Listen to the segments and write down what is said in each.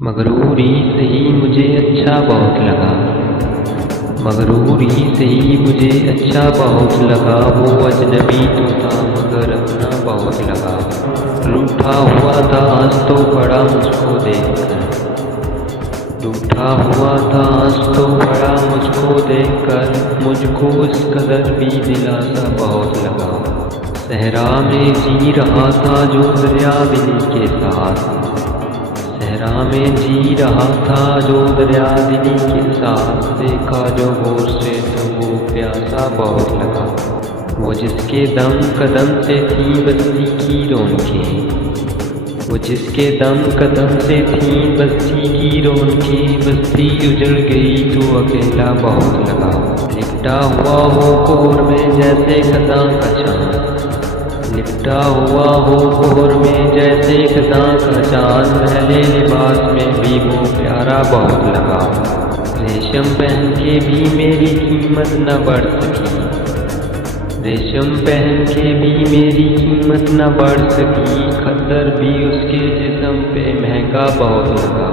مغروری سے ہی مجھے اچھا بہت لگا، مغروری سے ہی مجھے اچھا بہت لگا، وہ اجنبی تو تھا مگر اپنا بہت لگا، روٹھا ہوا تھا آج تو بڑا مجھ کو دیکھ کر، روٹھا ہوا تھا آج تو بڑا مجھ کو دیکھ کر، مجھ کو اس قدر بھی دلاسا بہت لگا، صحرا میں جی رہا تھا جو دریا دلی کے ساتھ، صحرا میں جی رہا تھا جو دریا دلی کے ساتھ، دیکھا جو غور سے تو وہ پیاسا بہت لگا، وہ جس کے دم قدم سے تھی بستی کی رونقیں، وہ جس کے دم قدم سے تھی بستی کی رونقیں، بستی اجڑ گئی تو اکیلا بہت لگا، لپٹا ہوا ہو کوہر میں جیسے خزاں کا چاند، لپٹا ہوا ہو کوہر میں جیسے خزاں کا چاند، میلے لباس میں بھی وہ پیارا بہت لگا، ریشم پہن کے بھی میری قیمت نہ بڑھ سکی، ریشم پہن کے بھی میری قیمت نہ بڑھ سکی، خدر بھی اس کے جسم پہ مہنگا بہت لگا،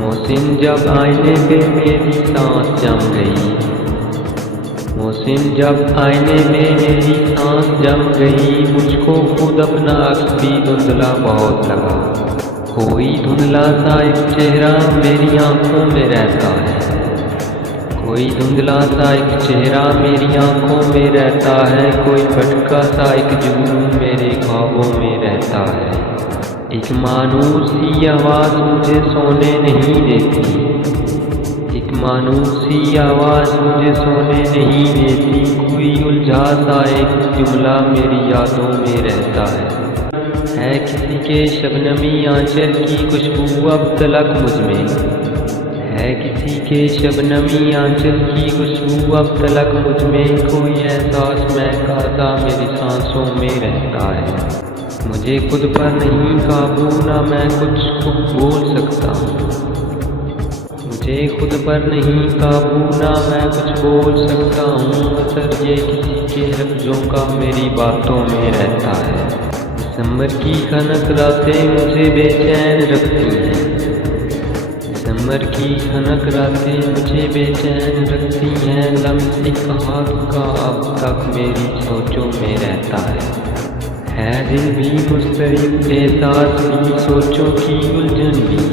محسن جب آئینے پہ میری سانس جم گئی، محسن جب آئینے میں میری سانس جم گئی، مجھ کو خود اپنا عکس بھی دھندلا بہت لگا، کوئی دھندلا سا ایک چہرہ میری آنکھوں میں رہتا ہے، کوئی دھندلا سا ایک چہرہ میری آنکھوں میں رہتا ہے، کوئی بھٹکا سا ایک جنون میرے خوابوں میں رہتا ہے، ایک مانوس سی آواز مجھے سونے نہیں دیتی، ایک مانوس سی آواز مجھے سونے نہیں دیتی، کوئی الجھا سا ایک جملہ میری یادوں میں رہتا ہے کسی کے شبنمی آنچل کی خوشبو اب تلک مجھ میں، ہے کسی کے شبنمی آنچل کی خوشبو اب تلک مجھ میں، کوئی احساس مہکا سا میری سانسوں میں رہتا ہے، مجھے خود پر نہیں قابو نہ میں کچھ بول سکتا ہوں، مجھے خود پر نہیں قابو نہ میں کچھ بول سکتا ہوں، اثر یہ کسی کے لفظوں کا میری باتوں میں رہتا ہے، دسمبر کی خنک راتیں مجھے بے چین رکھتی ہیں، دسمبر کی خنک راتیں مجھے بے چین رکھتی ہیں، لمس ایک ہاتھ کا اب تک میری سوچوں میں رہتا ہے دل بھی مضطرب احساس بھی سوچوں کی الجھن بھی،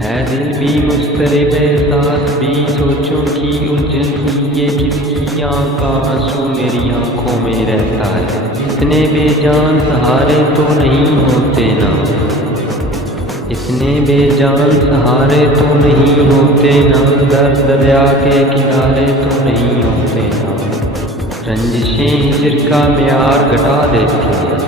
ہے دل بھی مضطرب احساس بھی سوچوں کی الجھن بھی، یہ کس کی آنکھ کا آنسو میری آنکھوں میں رہتا ہے، اتنے بے جان سہارے تو نہیں ہوتے نا، اتنے بے جان سہارے تو نہیں ہوتے نا، درد دریا کے کنارے تو نہیں ہوتے نا، رنجشیں ہجر کا معیار گھٹا دیتی ہیں،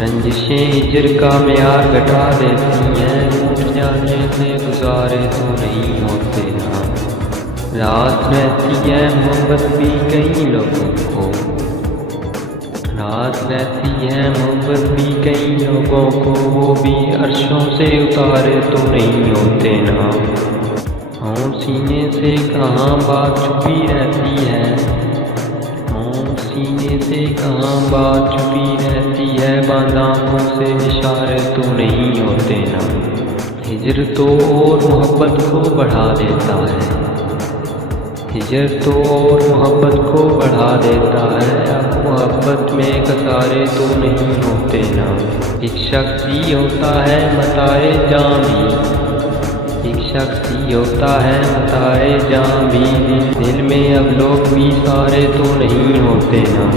رنجشیں ہجر کا معیار گھٹا دیتی ہیں، ٹوٹ جانے سے گزارے تو نہیں ہوتے نا، رات رہتی ہے محبت بھی کئی لوگوں کو، رات رہتی ہے محبت بھی کئی لوگوں کو، وہ بھی عرشوں سے اتارے تو نہیں ہوتے نا، ہوں سینے سے کہاں بات چھپی رہتی ہے، سینے سے کہاں بات چھپی رہتی ہے، باندھ آنکھوں سے اشارے تو نہیں ہوتے نا، ہجر تو اور محبت کو بڑھا دیتا ہے، ہجر تو اور محبت کو بڑھا دیتا ہے، اب محبت میں خسارے تو نہیں ہوتے نا، ایک شخص ہی ہوتا ہے متاع جاں بھی، ایک شخص ہی ہوتا ہے متاع جاں بھی، دل میں اب لوگ بھی سارے تو نہیں ہوتے نا۔